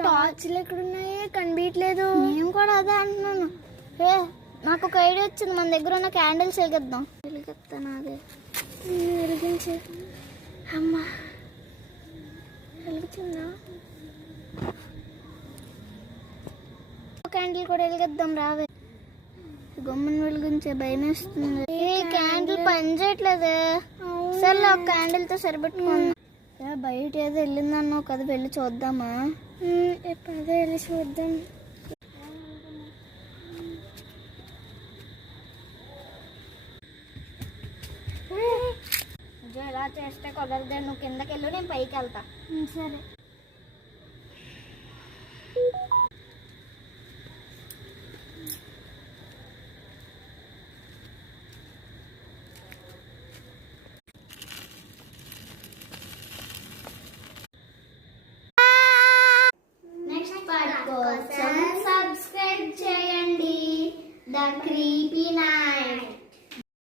టార్చ్లు ఎక్కడున్నాయి కనిపించలేదు. నేను కూడా అదే అంటున్నాను. నాకు ఒక ఐడియా వచ్చింది. మన దగ్గర ఉన్న క్యాండిల్స్ వెలిగిస్తాను. అదే వెలిగించే. అమ్మా వెలిగించిందా? క్యాండిల్ కూడా వెలిగిద్దాం రావే. గమ్మని వెలిగించే భయం వేస్తుంది. క్యాండిల్ పని చేయట్లేదే. సరే ఒక క్యాండిల్తో సరిపెట్టుకున్నా. బయట ఏదో వెళ్ళిందన్నావు కదా, వెళ్ళి చూద్దామా? అదే వెళ్ళి చూద్దాం. ఇలా చేస్తే కుదరదే. నువ్వు కిందకి వెళ్ళు, నేను పైకి వెళ్తా. సరే. నెక్స్ట్ పార్ట్ కోసం సబ్స్క్రైబ్ చేయండి. The creepy night.